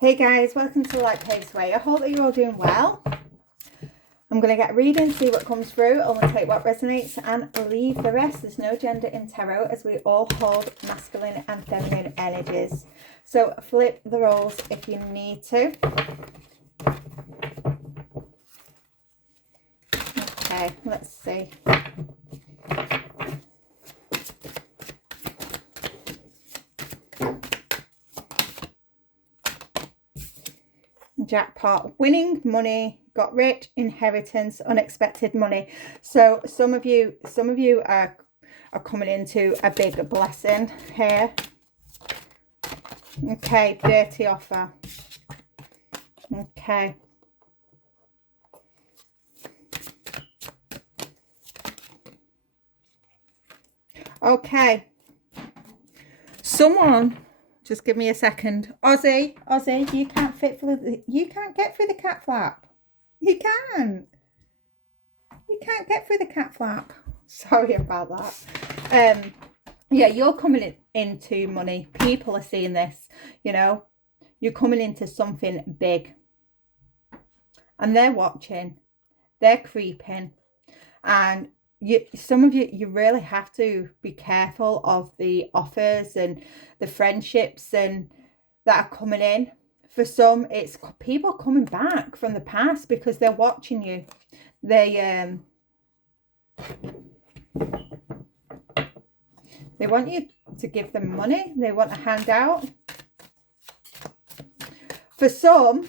Hey guys, welcome to Light Pace Way. I hope that you're all doing well. I'm going to get a reading, see what comes through. I'm going to take what resonates and leave the rest. There's no gender in tarot as we all hold masculine and feminine energies. So flip the roles if you need to. Okay, let's see. Jackpot, winning money, got rich, inheritance, unexpected money. So some of you are coming into a big blessing here. Okay, dirty offer. Okay. Okay. Someone, just give me a second. Ozzy, you can't get through the cat flap. You can't get through the cat flap. Sorry about that. Yeah, you're coming into money. People are seeing this, you know. You're coming into something big. And they're watching. They're creeping. And some of you really have to be careful of the offers and the friendships and that are coming in. For some, it's people coming back from the past because they're watching you. They want you to give them money. They want a handout. For some,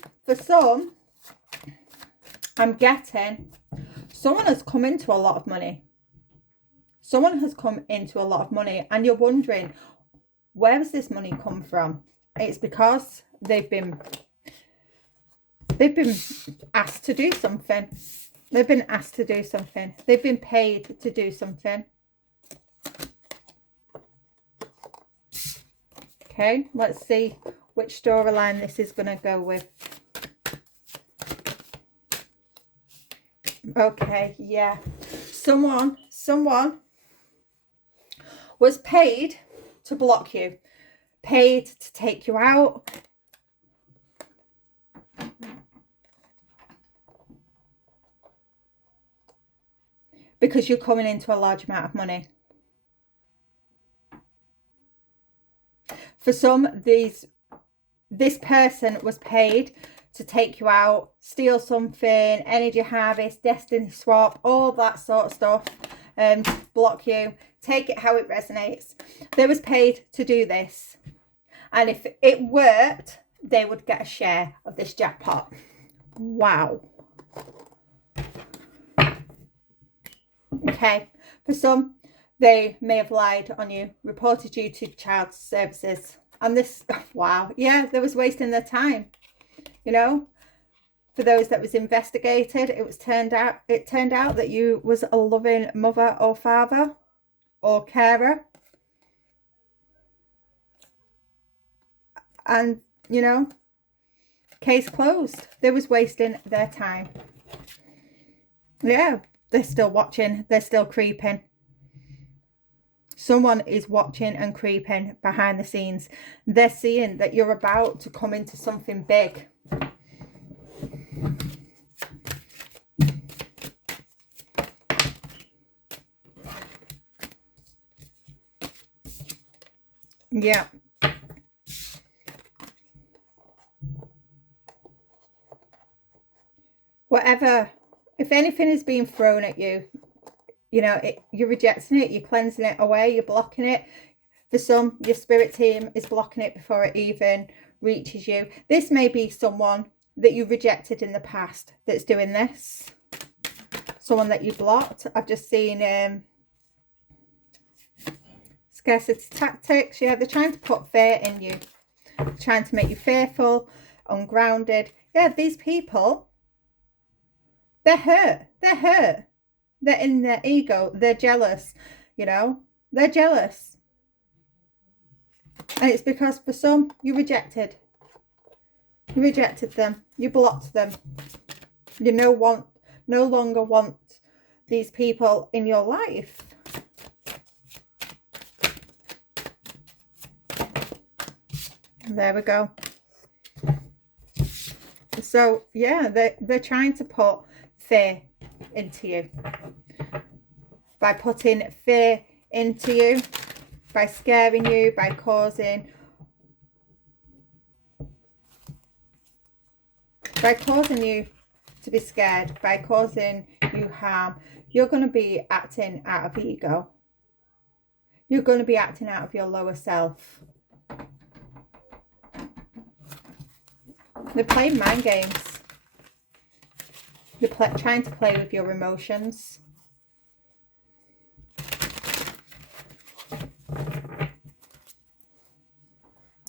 I'm getting someone has come into a lot of money. Someone has come into a lot of money and you're wondering, where has this money come from? It's because they've been asked to do something. They've been asked to do something. They've been paid to do something. Okay, let's see which storyline this is going to go with. Okay, yeah. Someone was paid to block you. Paid to take you out. Because you're coming into a large amount of money. For some, this person was paid to take you out, steal something, energy harvest, destiny swap, all that sort of stuff, block you, take it how it resonates. They was paid to do this. And if it worked, they would get a share of this jackpot. Wow. Okay. For some, they may have lied on you, reported you to child services. And this, wow. Yeah, they was wasting their time. You know, for those that was investigated, it turned out that you was a loving mother or father or carer. And, you know, case closed. They was wasting their time. Yeah, they're still watching. They're still creeping. Someone is watching and creeping behind the scenes. They're seeing that you're about to come into something big. Yeah. Whatever, if anything is being thrown at you, you know, you're rejecting it, you're cleansing it away, you're blocking it. For some, your spirit team is blocking it before it even reaches you. This may be someone that you rejected in the past that's doing this. Someone that you blocked. I've just seen scarcity tactics. Yeah, they're trying to put fear in you. Trying to make you fearful, ungrounded. Yeah, these people, they're hurt. They're hurt. They're in their ego. They're jealous. You know, they're jealous. And it's because for some, you rejected. You rejected them. You blocked them. You no longer want these people in your life. There we go. So yeah, they're trying to put fear into you. By putting fear into you, by scaring you, by causing you to be scared, by causing you harm, you're going to be acting out of ego. You're going to be acting out of your lower self. They're playing mind games. They're trying to play with your emotions.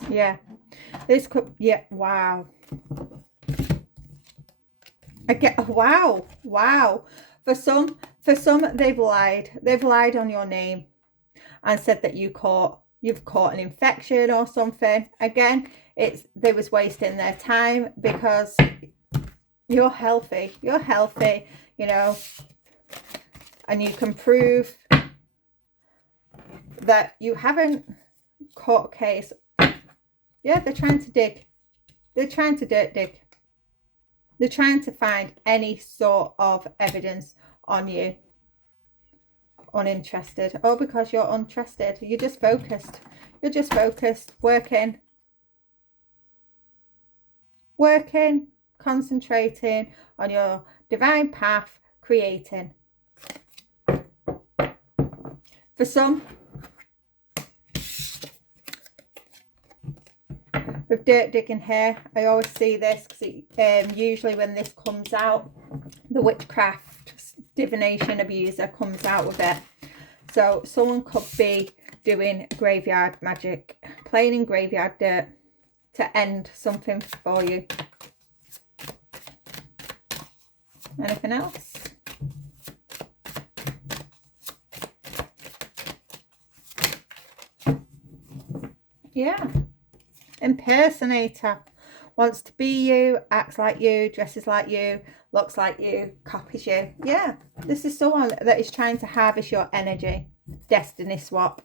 Yeah. This could, yeah, wow. I get, wow. For some, they've lied. They've lied on your name and said that you've caught an infection or something. Again, they was wasting their time, because you're healthy, you know, and you can prove that you haven't caught a case. Yeah, they're trying to dig. They're trying to dirt dig. They're trying to find any sort of evidence on you. Uninterested. Oh, because you're uninterested. You're just focused. You're just focused. Working, concentrating on your divine path, creating. For some, with dirt digging here, I always see this because usually when this comes out, the witchcraft, divination abuser comes out with it. So someone could be doing graveyard magic, playing in graveyard dirt to end something for you. Anything else? Yeah. Impersonator. Wants to be you, acts like you, dresses like you, looks like you, copies you. Yeah. This is someone that is trying to harvest your energy. Destiny swap.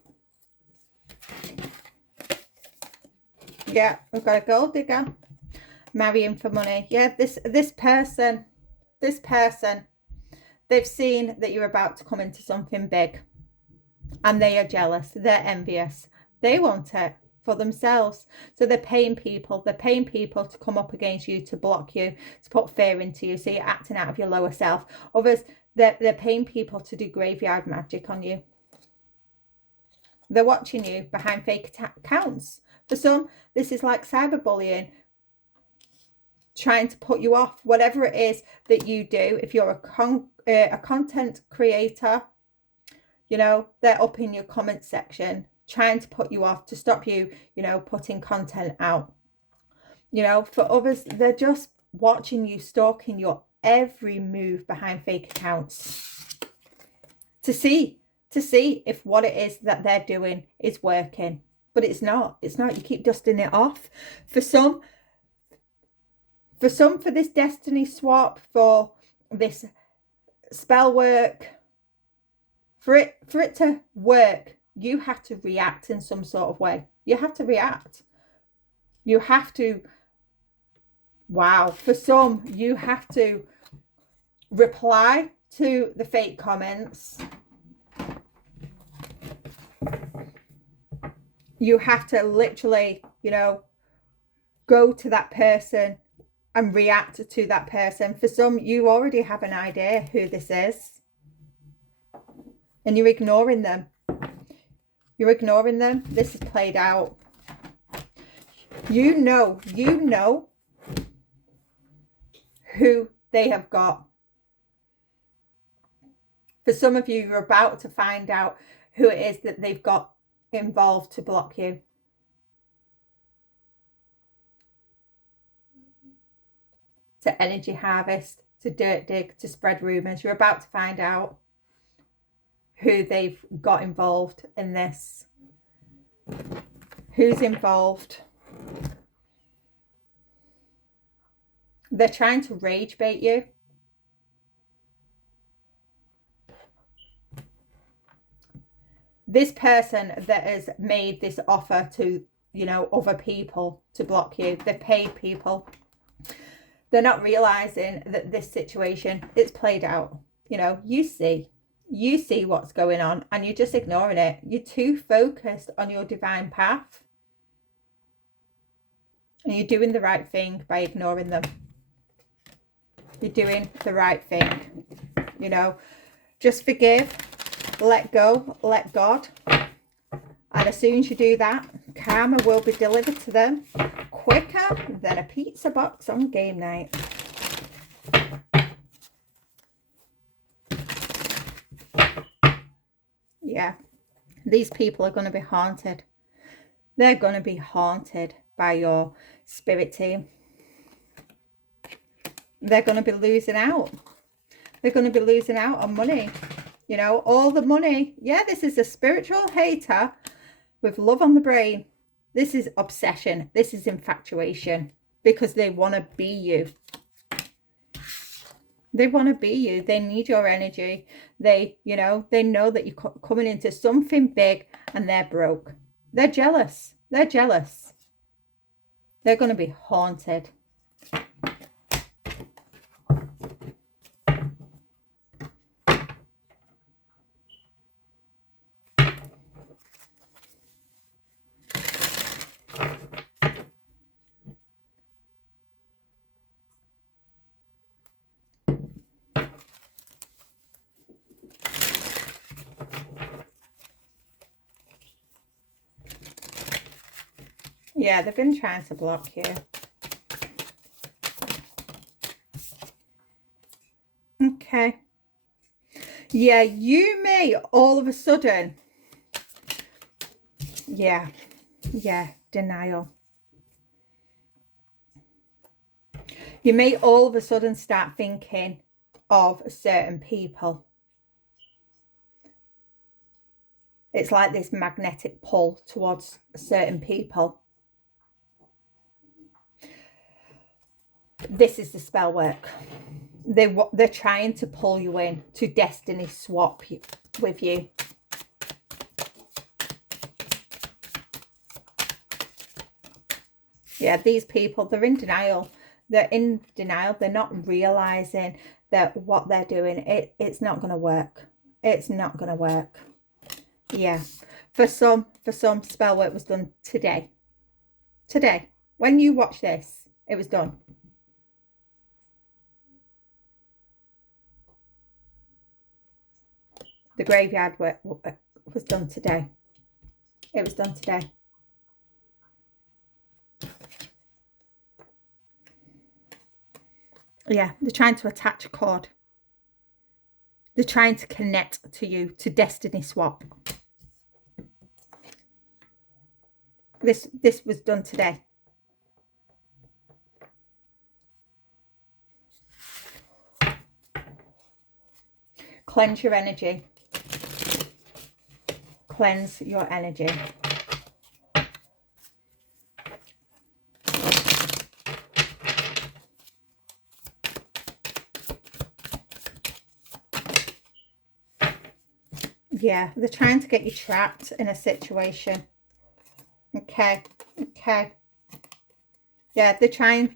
Yeah, we've got a gold digger. Marrying for money. Yeah, this person, they've seen that you're about to come into something big. And they are jealous. They're envious. They want it for themselves. So they're paying people to come up against you, to block you, to put fear into you. So you're acting out of your lower self. Others, they're paying people to do graveyard magic on you. They're watching you behind fake accounts. For some, this is like cyberbullying, trying to put you off, whatever it is that you do. If you're a content creator, you know, they're up in your comment section trying to put you off, to stop you, you know, putting content out. You know, for others, they're just watching you, stalking your every move behind fake accounts to see if what it is that they're doing is working. But it's not. You keep dusting it off. For some, for this destiny swap, for this spell work, for it to work, you have to react in some sort of way. You have to react. You have to, wow, for some, you have to reply to the fake comments. You have to literally, you know, go to that person and react to that person. For some, you already have an idea who this is, and you're ignoring them. This is played out. You know who they have got. For some of you, you're about to find out who it is that they've got involved to block you. To energy harvest, to dirt dig, to spread rumours. You're about to find out who they've got involved in this. Who's involved? They're trying to rage bait you. This person that has made this offer to you know, other people to block you. They've paid people. They're not realizing that this situation is played out. You know, you see what's going on and you're just ignoring it. You're too focused on your divine path. And you're doing the right thing by ignoring them. You're doing the right thing. You know, just forgive, let go, let God. And as soon as you do that, karma will be delivered to them quicker than a pizza box on game night. Yeah, these people are going to be haunted. They're going to be haunted by your spirit team. They're going to be losing out. They're going to be losing out on money. You know, all the money. Yeah, this is a spiritual hater with love on the brain. This is obsession. This is infatuation because they want to be you. They want to be you. They need your energy. They, you know, they know that you're coming into something big and they're broke. They're jealous. They're jealous. They're going to be haunted. Yeah, they've been trying to block you. Okay. Yeah, you may all of a sudden. Yeah, denial. You may all of a sudden start thinking of certain people. It's like this magnetic pull towards certain people. This is the spell work. They're trying to pull you in to destiny swap with you. Yeah, these people, they're in denial. They're in denial. They're not realizing that what they're doing, it's not going to work. It's not going to work. Yeah. For some, spell work was done today. Today. When you watch this, it was done. The graveyard work was done today. It was done today. Yeah, they're trying to attach a cord. They're trying to connect to you, to destiny swap. This was done today. Cleanse your energy. Cleanse your energy. Yeah, they're trying to get you trapped in a situation. Okay. Yeah, they're trying.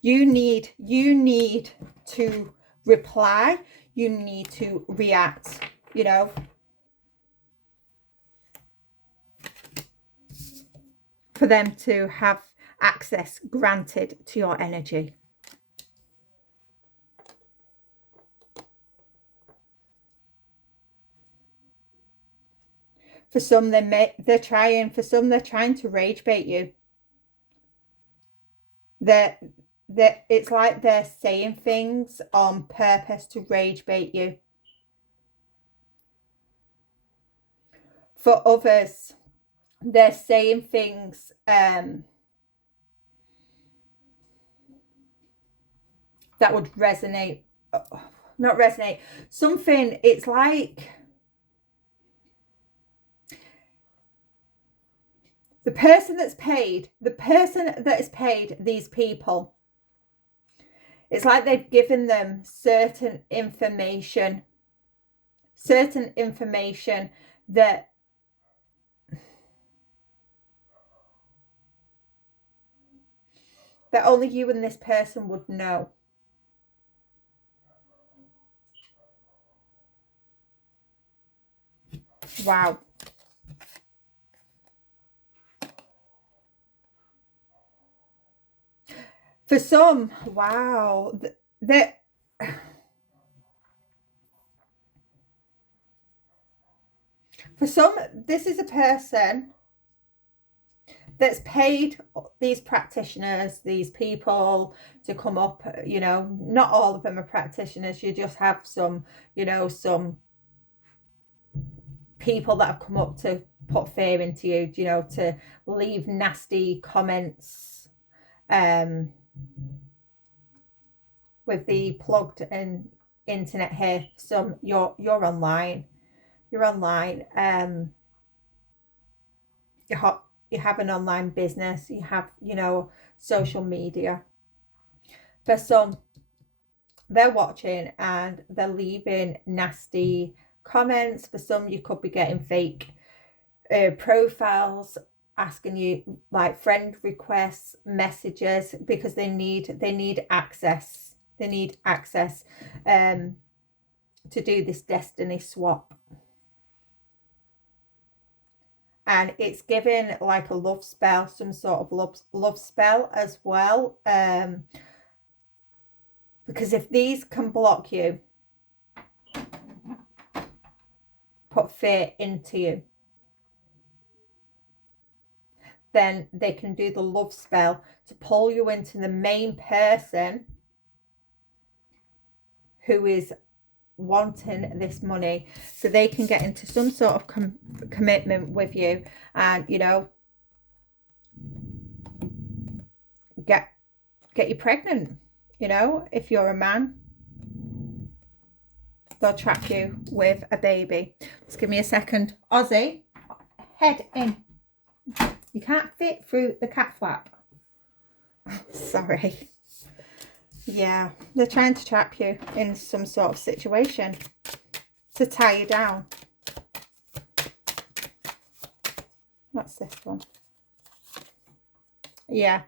You need to reply. You need to react, you know. For them to have access granted to your energy. For some, they're trying to rage bait you. It's like they're saying things on purpose to rage bait you. For others, they're saying things that would resonate. Not resonate. Something, it's like the person that is paid these people, it's like they've given them certain information that that only you and this person would know. Wow. For some, wow, that for some, this is a person that's paid these practitioners, these people to come up, you know, not all of them are practitioners. You just have some, you know, some people that have come up to put fear into you, you know, to leave nasty comments, with the plugged in internet here. Some you're online. You're online. You have an online business. You have, you know, social media. For some, they're watching and they're leaving nasty comments. For some, you could be getting fake profiles asking you like friend requests, messages, because they need access. They need access to do this destiny swap. And it's given like a love spell, some sort of love spell as well. Because if these can block you, put fear into you, then they can do the love spell to pull you into the main person who is wanting this money, so they can get into some sort of commitment with you, and you know, get you pregnant. You know, if you're a man, they'll trap you with a baby. Just give me a second. Ozzy, head in. You can't fit through the cat flap. Sorry. Yeah, they're trying to trap you in some sort of situation to tie you down. What's this one? Yeah.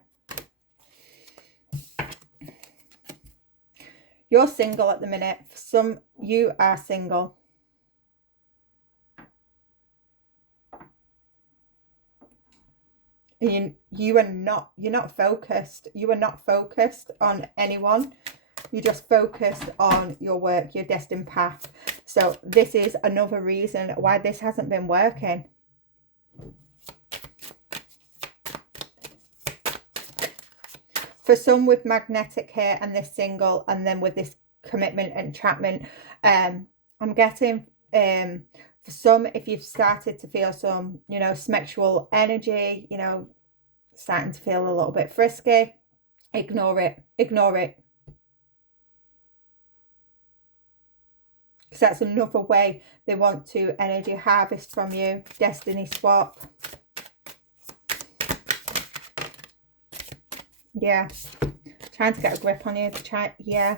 You're single at the minute. For some, you are single. You're not focused. You are not focused on anyone. You're just focused on your work, your destined path. So this is another reason why this hasn't been working. For some with magnetic here and this single, and then with this commitment and entrapment, I'm getting for some, if you've started to feel some, you know, sexual energy, you know, starting to feel a little bit frisky, ignore it. Ignore it. Because that's another way they want to energy harvest from you. Destiny swap. Yeah. Trying to get a grip on you. Yeah.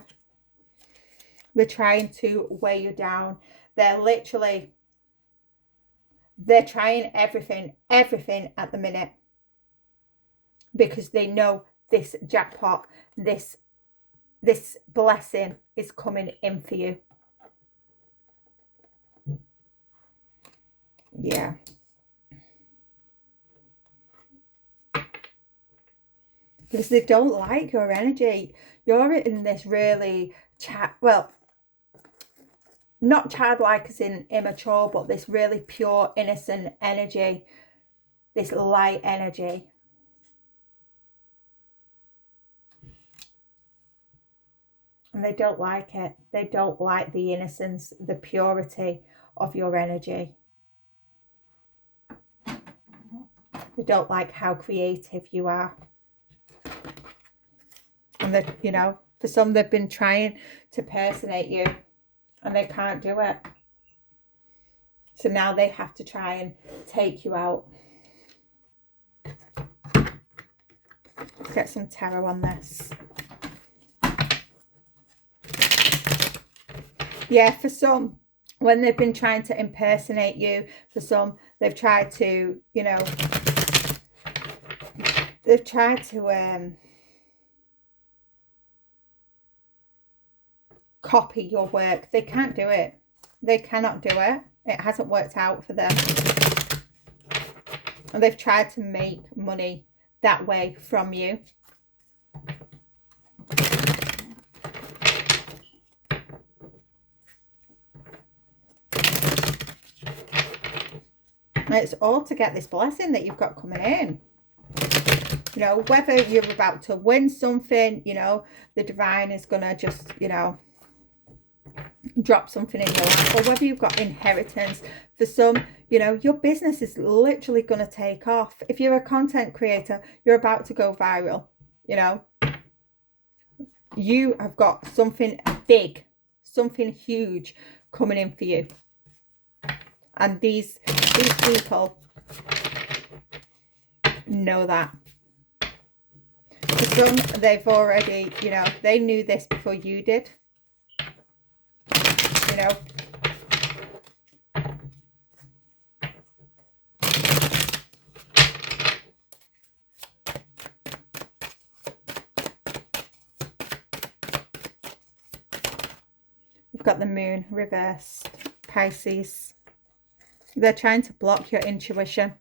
They're trying to weigh you down. They're trying everything at the minute, because they know this jackpot, this blessing is coming in for you. Yeah. Because they don't like your energy. You're in this really not childlike as in immature, but this really pure, innocent energy, this light energy. And they don't like it. They don't like the innocence, the purity of your energy. They don't like how creative you are. And that, you know, for some, they've been trying to personate you and they can't do it. So now they have to try and take you out. Let's get some tarot on this. Yeah, for some, when they've been trying to impersonate you, for some, they've tried to, you know, they've tried to copy your work. They can't do it. They cannot do it. It hasn't worked out for them. And they've tried to make money that way from you. And it's all to get this blessing that you've got coming in. You know, whether you're about to win something, you know, the divine is going to just, you know, drop something in your life, or whether you've got inheritance. For some, you know, your business is literally going to take off. If you're a content creator, you're about to go viral. You know, you have got something big, something huge coming in for you. And these people know that. For some, they've already, you know, they knew this before you did. You know. We've got the moon reversed, Pisces. They're trying to block your intuition.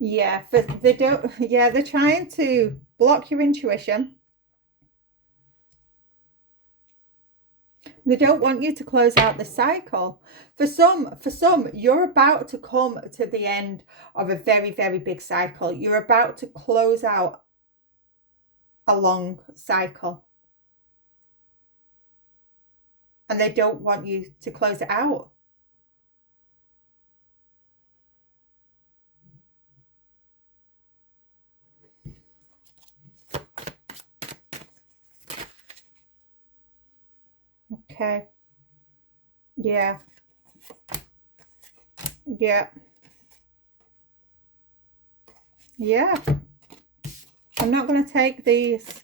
Yeah, but they don't, yeah, they're trying to block your intuition. They don't want you to close out the cycle. For some, you're about to come to the end of a very, very big cycle. You're about to close out a long cycle. And they don't want you to close it out. Okay. Yeah. Yeah. Yeah. I'm not going to take these,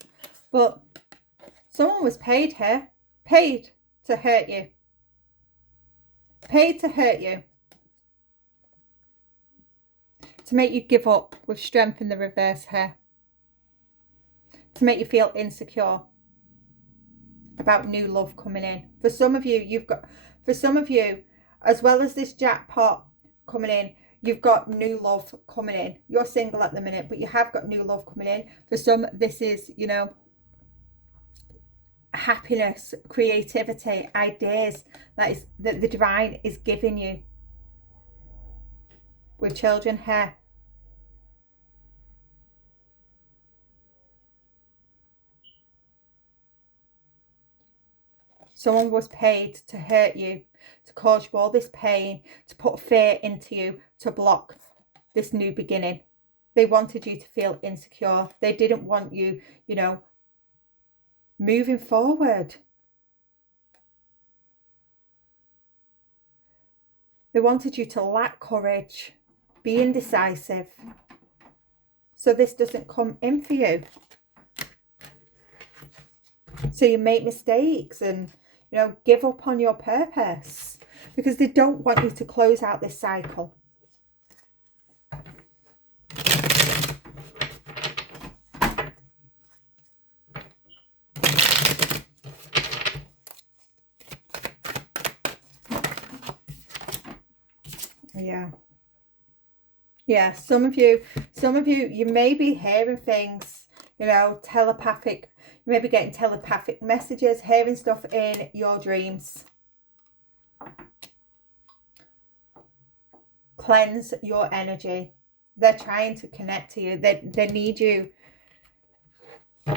but someone was paid here. Paid to hurt you. Paid to hurt you. To make you give up with strength in the reverse here. To make you feel insecure about new love coming in. For some of you, as well as this jackpot coming in, you've got new love coming in. You're single at the minute, but you have got new love coming in. For some, this is, you know, happiness, creativity, ideas that the divine is giving you. With children here. Someone was paid to hurt you, to cause you all this pain, to put fear into you, to block this new beginning. They wanted you to feel insecure. They didn't want you, you know, moving forward. They wanted you to lack courage, be indecisive, so this doesn't come in for you. So you make mistakes and, you know, give up on your purpose because they don't want you to close out this cycle. Yeah. Yeah, some of you, you may be hearing things, you know, telepathic. You may be getting telepathic messages, hearing stuff in your dreams. Cleanse your energy. They're trying to connect to you. They need you.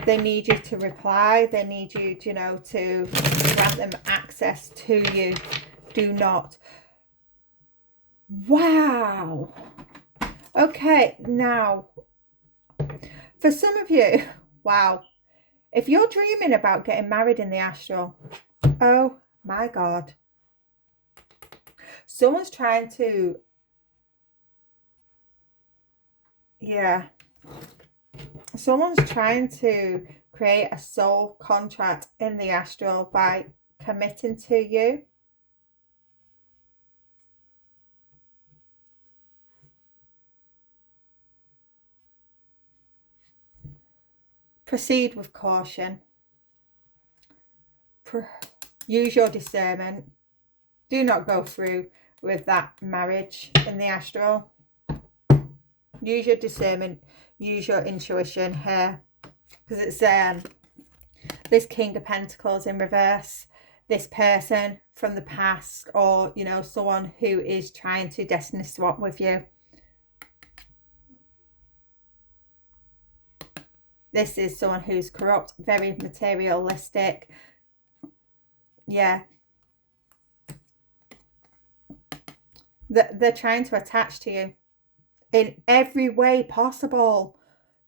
They need you to reply. They need you, you know, to grant them access to you. Do not. Wow. Okay, now, for some of you, wow. If you're dreaming about getting married in the astral, oh my God. Someone's trying to, yeah. Someone's trying to create a soul contract in the astral by committing to you. Proceed with caution. Use your discernment. Do not go through with that marriage in the astral. Use your discernment. Use your intuition here. Because it's this King of Pentacles in reverse. This person from the past, or, you know, someone who is trying to destiny swap with you. This is someone who's corrupt, very materialistic. Yeah. They're trying to attach to you in every way possible,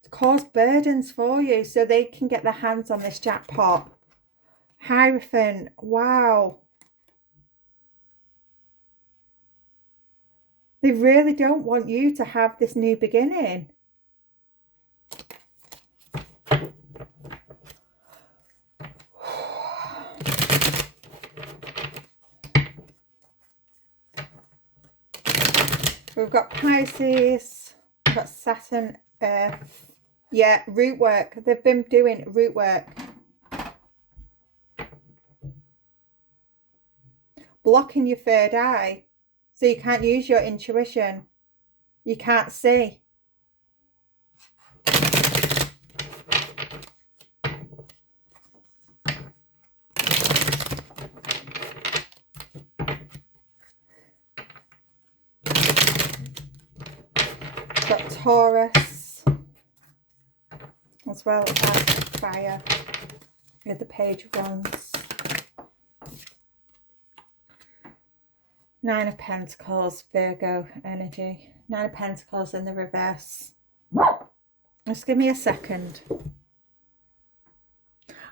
to cause burdens for you so they can get their hands on this jackpot. Hierophant, wow. They really don't want you to have this new beginning. We've got Pisces, we've got Saturn, Earth. Yeah, root work. They've been doing root work. Blocking your third eye. So you can't use your intuition. You can't see. Got Taurus, as well as fire with the Page of Wands. Nine of Pentacles, Virgo energy. Nine of Pentacles in the reverse. Just give me a second.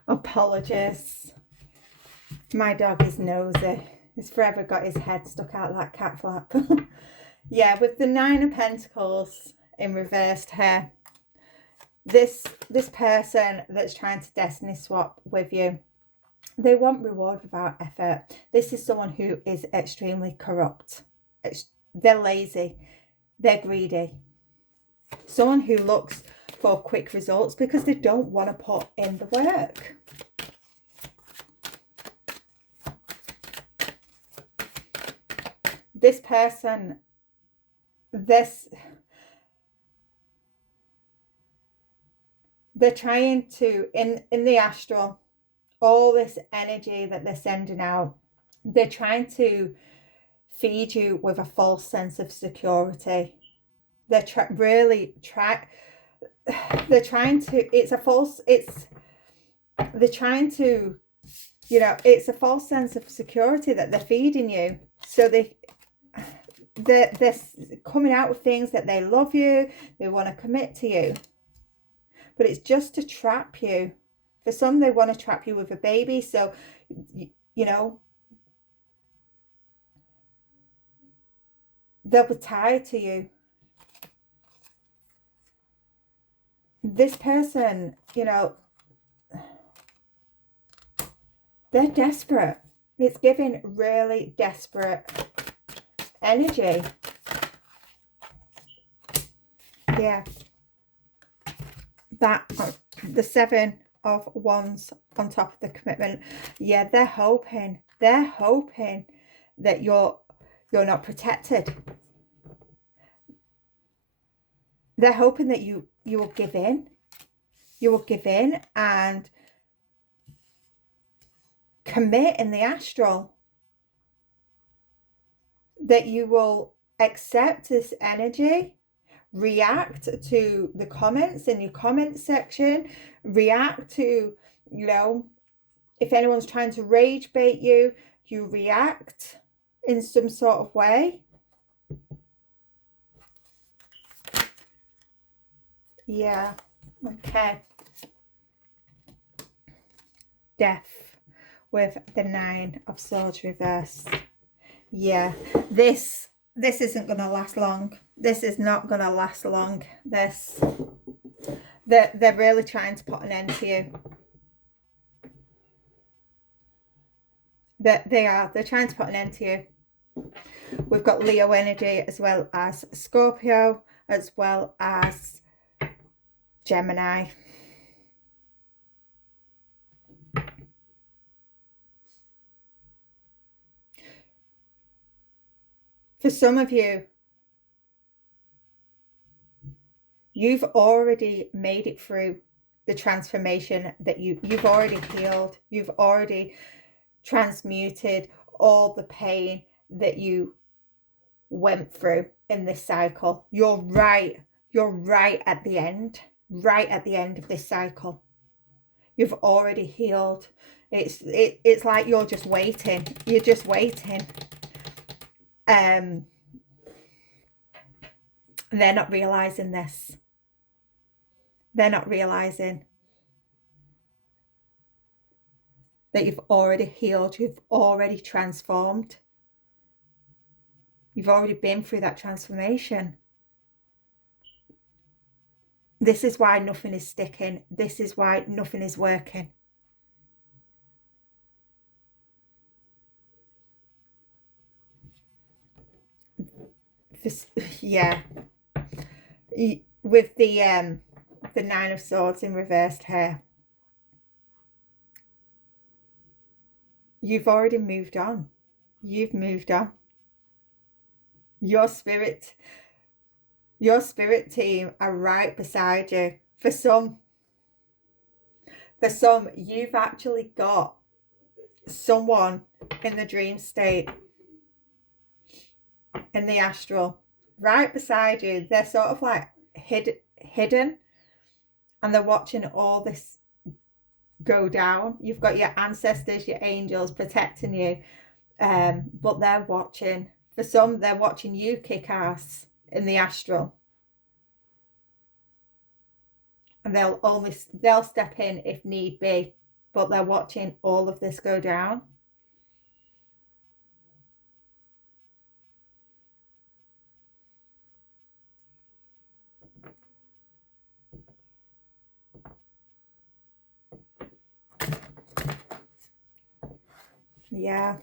Apologies. My dog is nosy. He's forever got his head stuck out that cat flap. Yeah, with the Nine of Pentacles in reversed here, this person that's trying to destiny swap with you, they want reward without effort. This is someone who is extremely corrupt. They're lazy. They're greedy. Someone who looks for quick results because they don't want to put in the work. This person, they're trying to, in the astral, all this energy that they're sending out, they're trying to feed you with a false sense of security. They're trying to, they're trying to, you know, it's a false sense of security that they're feeding you. So they're coming out with things that they love you, they want to commit to you, but it's just to trap you. For some, they want to trap you with a baby, so you know, they'll be tied to you. This person, you know, they're desperate. It's giving really desperate energy. Yeah. That, the Seven of Wands on top of the commitment. Yeah, they're hoping that you're not protected. They're hoping that you will give in. You will give in and commit in the astral. That you will accept this energy, react to the comments in your comment section, react to, you know, if anyone's trying to rage bait you, you react in some sort of way. Yeah, okay. Death with the Nine of Swords reverse. Yeah, this isn't going to last long. This is not going to last long. They're really trying to put an end to you. That they're trying to put an end to you. We've got Leo energy, as well as Scorpio, as well as Gemini. For some of you, you've already made it through the transformation that you've already healed. You've already transmuted all the pain that you went through in this cycle. You're right at the end, right at the end of this cycle. You've already healed. It's like you're just waiting. You're just waiting. They're not realizing this. They're not realizing that you've already healed. You've already transformed. You've already been through that transformation. This is why nothing is sticking. This is why nothing is working. This, yeah. With the Nine of Swords in reversed here. You've already moved on. You've moved on. Your spirit team are right beside you. For some, you've actually got someone in the dream state, in the astral, right beside you. They're sort of like hidden, and they're watching all this go down. You've got your ancestors, your angels protecting you, but they're watching. For some, they're watching you kick ass in the astral, and they'll step in if need be, but they're watching all of this go down. Yeah.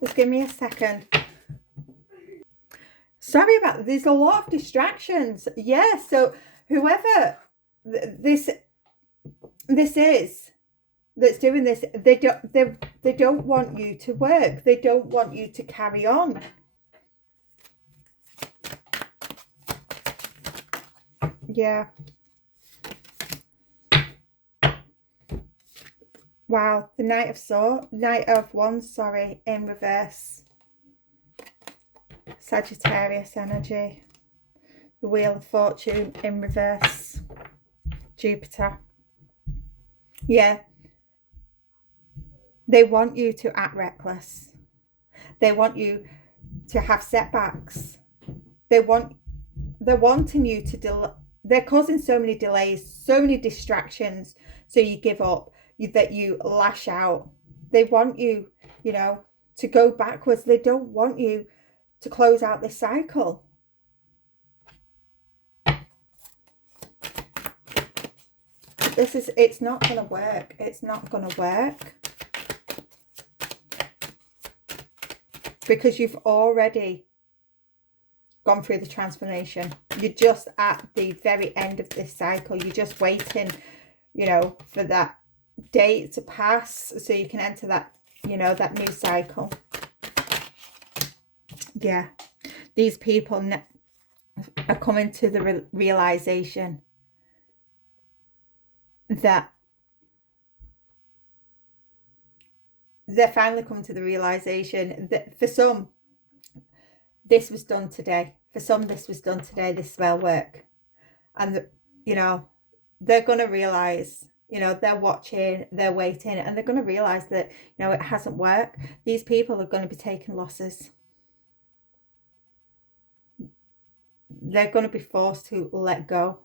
Just give me a second. Sorry about that. There's a lot of distractions. Yeah, so whoever this is that's doing this, they don't want you to work. They don't want you to carry on. Yeah. Wow, the Knight of Wands, sorry, in reverse. Sagittarius energy. The Wheel of Fortune in reverse. Jupiter. Yeah. They want you to act reckless. They want you to have setbacks. They're wanting you to they're causing so many delays, so many distractions, so you give up, that you lash out. They want you, to go backwards. They don't want you to close out this cycle. It's not going to work. It's not going to work. Because you've already gone through the transformation. You're just at the very end of this cycle. You're just waiting, for that date to pass so you can enter that, that new cycle. Yeah. These people are coming to the realization that they're finally come to the realization that for some, this was done today. For some, this was done today, this spell work. And, they're going to realize, they're watching, they're waiting, and they're going to realize that, it hasn't worked. These people are going to be taking losses. They're going to be forced to let go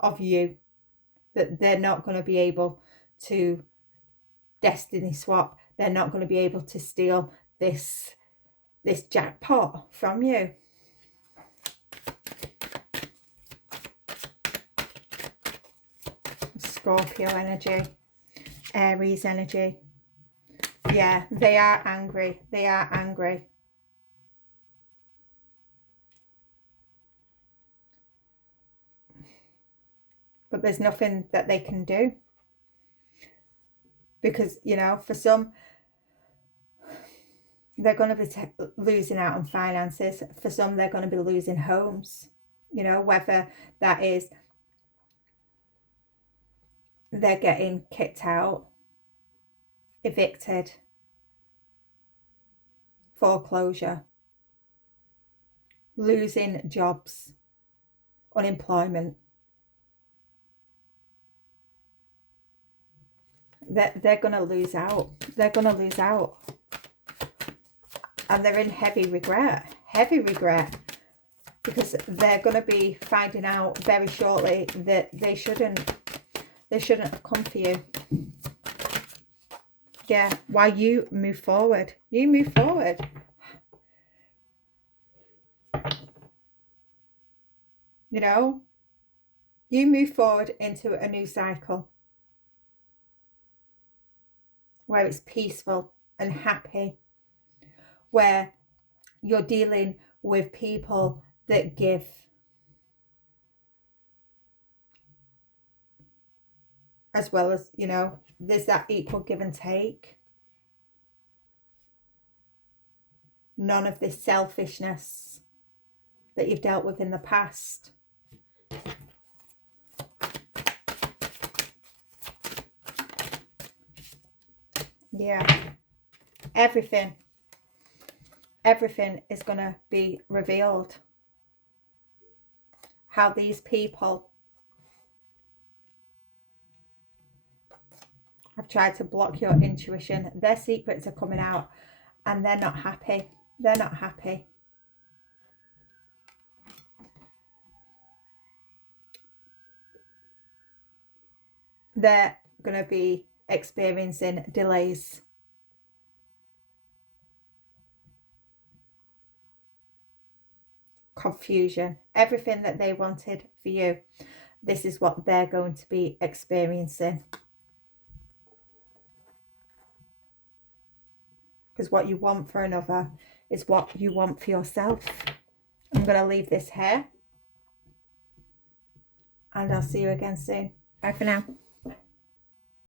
of you. That they're not going to be able to destiny swap. They're not going to be able to steal this jackpot from you. Scorpio energy, Aries energy. Yeah, they are angry. They are angry. But there's nothing that they can do. Because, you know, for some, they're going to be losing out on finances. For some, they're going to be losing homes. You know, whether that is they're getting kicked out, evicted, foreclosure, losing jobs, unemployment. They're going to lose out. They're going to lose out. And they're in heavy regret. Heavy regret. Because they're going to be finding out very shortly that they shouldn't have come for you. Yeah, while you move forward. You move forward. You know, you move forward into a new cycle where it's peaceful and happy, where you're dealing with people that give. As well as, you know, there's that equal give and take. None of this selfishness that you've dealt with in the past. Yeah. Everything is going to be revealed. How these people have tried to block your intuition. Their secrets are coming out and they're not happy. They're not happy. They're going to be experiencing delays. Confusion. Everything that they wanted for you, this is what they're going to be experiencing. Because what you want for another is what you want for yourself. I'm going to leave this here. And I'll see you again soon. Bye for now.